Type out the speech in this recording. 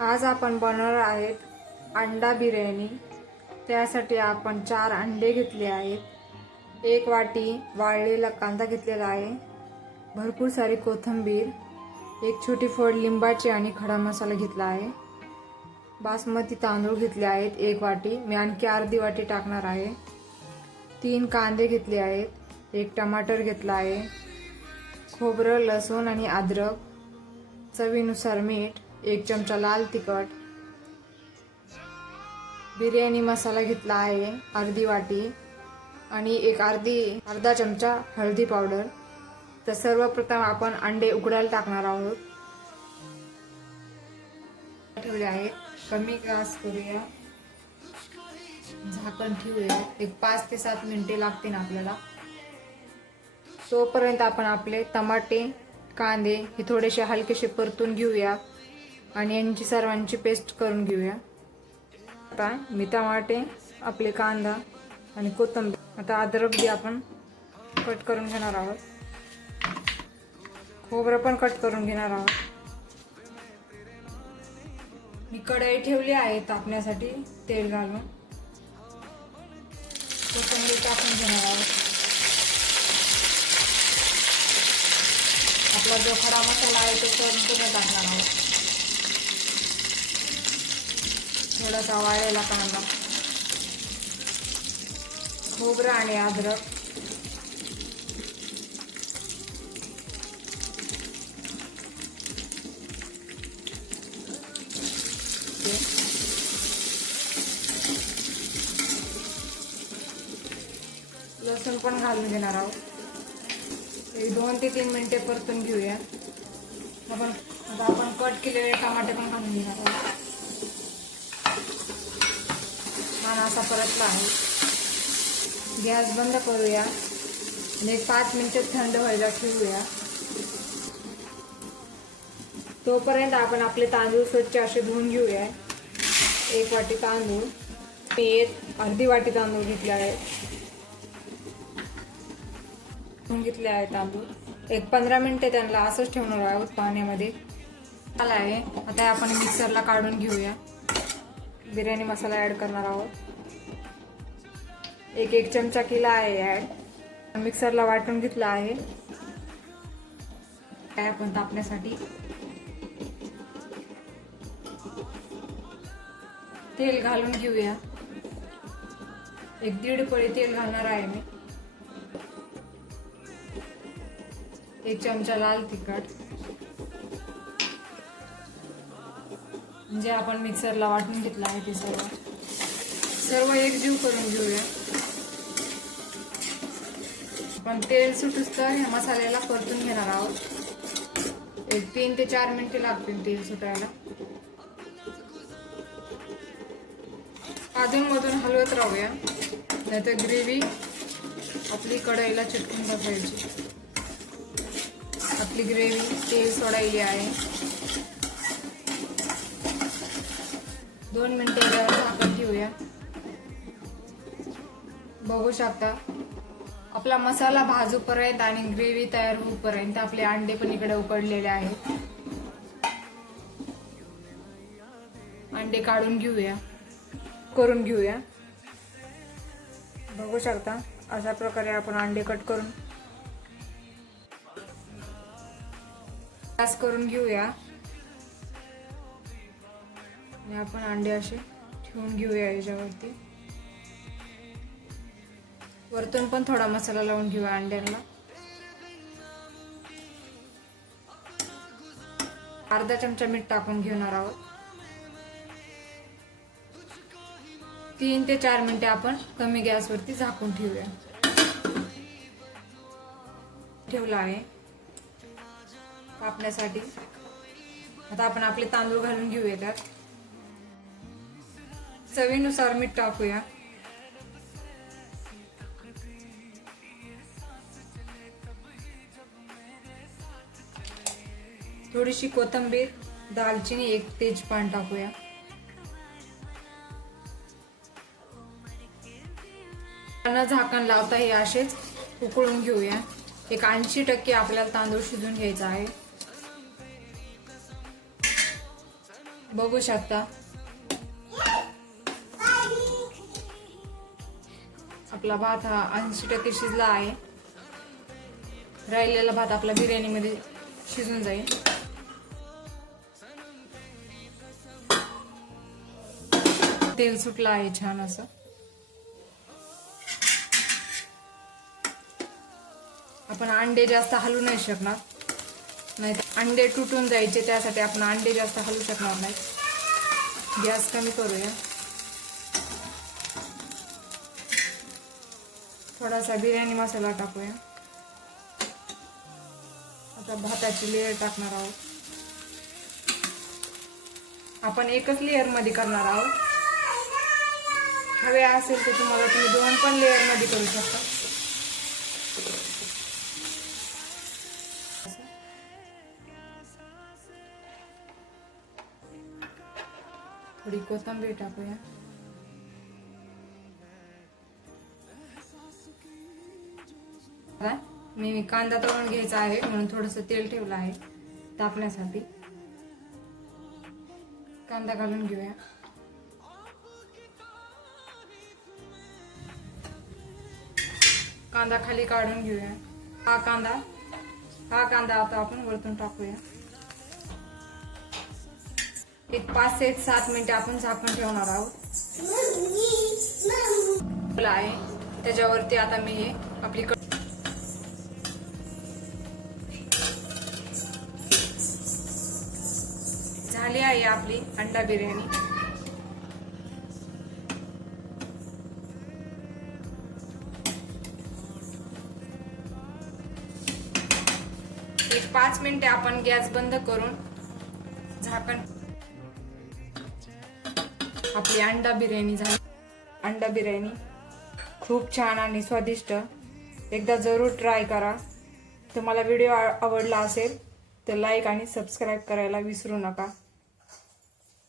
आज आपण बनवणार आहेत अंडा बिर्याणी. त्यासाठी आपण चार अंडे घेतले आहेत. एक वाटी वाळलेला कांदा घेतलेला आहे. भरपूर सारी कोथिंबीर एक छोटी फोड लिंबाची आणि खडा मसाला घेतला आहे. बासमती तांदूळ घेतले आहेत एक वाटी. मी आणखी अर्धी वाटी टाकणार आहे. तीन कांदे घेतले आहेत. एक टमाटर घेतला आहे. खोबरं लसूण आणि अद्रक. चवीनुसार मीठ. एक चमचा लाल तिखट बिर्याणी मसाला घेतला आहे अर्धी वाटी आणि एक अर्धी अर्धा चमचा हळदी पावडर. तर सर्वप्रथम आपण अंडे उकडायला टाकणार आहोत. ठेवले आहे कमी गॅस करूया. झाकण ठेवूया. एक पाच ते सात मिनिटे लागतील आपल्याला. तोपर्यंत आपण आपले टमाटे कांदे हे थोडेसे हलकेसे परतून घेऊया. आणि यांची सर्वांची पेस्ट करून घेऊया. आता मी टमाटे आपले कांदा आणि कोथिंबीर. आता अद्रक बी आपण कट करून घेणार आहोत. खोबरं पण कट करून घेणार आहोत. मी कढई ठेवली आहे तापण्यासाठी तेल घालून. कोथंबीर टाकून घेणार आहोत. आपला जो खडा मसाला आहे तो पूर्ण टाकणार आहोत. थोडासा वाळलेला कांदा. खोबरं आणि अद्रक. लसूण पण घालून घेणार आहोत. एक दोन ते तीन मिनिटे परतून घेऊया. आपण आता आपण कट केलेले टमाटे पण घालून घेणार आहोत छान असा परतला आहे. गॅस बंद करूया. आणि एक पाच मिनटं थंड व्हायला ठेवूया. तोपर्यंत आपण आपले तांदूळ स्वच्छ असे धुवून घेऊया. एक वाटी तांदूळ. मी एक अर्धी वाटी तांदूळ घेतले आहे. धुवून घेतले आहे तांदूळ. एक पंधरा मिनिटे त्यांना असंच ठेवणार आहोत पाण्यामध्ये. आला आहे. आता आपण मिक्सरला काढून घेऊया. बिर्याणी मसाला ॲड करणार आहोत. एक एक चमचा केला आहे ॲड मिक्सरला वाटून घेतला आहे. काय आपण तापण्यासाठी? तेल घालून घेऊया. एक दीड पळी तेल घालणार आहे मी. एक चमचा लाल तिखट. म्हणजे आपण मिक्सरला वाटून घेतलं आहे ते सर्व. सर्व एकजीव करून घेऊया. पण तेल सुटूस तर ह्या मसाल्याला परतून घेणार आहोत. एक तीन ते चार मिनिटे लागतील तेल सुटायला. अधून मधून हलवत राहूया. नाहीतर ग्रेव्ही आपली कढईला चिटकून बसायची. आपली ग्रेव्ही तेल सोडायली आहे. दोन मिनटं जरा झाकण ठेवूया. बघू शकता. आपला मसाला भाजूपर्यंत आणि ग्रेव्ही तयार होऊपर्यंत आपले अंडे पण इकडे उकडलेले आहेत. अंडे काढून घेऊया. करून घेऊया. बघू शकता अशा प्रकारे आपण अंडे कट करून गॅस करून घेऊया. आणि आपण अंडे असे ठेवून घेऊया याच्यावरती. वरतून पण थोडा मसाला लावून घेऊया अंड्यांना. अर्धा चमचा मीठ टाकून घेणार आहोत. तीन ते चार मिनिटे आपण कमी गॅसवरती झाकून ठेवूया. ठेवला आहे. कापण्यासाठी. आता आपण आपले तांदूळ घालून घेऊया त्यात चवीनुसार मीठ टाकूया. थोडीशी कोथिंबीर दालचिनी एक तेजपान टाकूया. त्यांना झाकण लावता हे असेच उकळून घेऊया. एक ऐंशी टक्के आपल्याला तांदूळ शिजून घ्यायचा आहे. बघू शकता. आपला भात हा ऐंशी टक्के शिजला आहे. राहिलेला भात आपला बिर्याणीमध्ये शिजून जाईल. तेल सुटलं आहे छान असं. आपण अंडे जास्त हलू नाही शकणार. नाही अंडे तुटून जायचे त्यासाठी आपण अंडे जास्त हलू शकणार नाही. गॅस कमी करूया. थोडासा बिर्याणी मसाला टाकूया. आता भाताची लेअर टाकणार आहोत. आपण एकच लेअरमध्ये करणार आहोत. हवे असेल तर तुम्हाला तुम्ही दोन पण लेअरमध्ये करू शकता. थोडी कोथिंबीर टाकूया. मी कांदा तळून घ्यायचा आहे म्हणून थोडस तेल ठेवलं आहे तापण्यासाठी. कांदा घालून घेऊया. कांदा खाली काढून घेऊया. हा कांदा हा कांदा आता आपण वरतून टाकूया. एक पाच ते सात मिनिटे आपण झाकून ठेवणार आहोत. फुलं आहे. त्याच्यावरती आता मी हे आपली झाली आहे आपली अंडा बिर्याणी. एक पाच मिनिटे आपण गॅस बंद करून झाकण आपली अंडा बिर्याणी झाली. अंडा बिर्याणी खूप छान आणि स्वादिष्ट. एकदा जरूर ट्राय करा. तुम्हाला व्हिडिओ आवडला असेल तर लाईक आणि सबस्क्राईब करायला विसरू नका.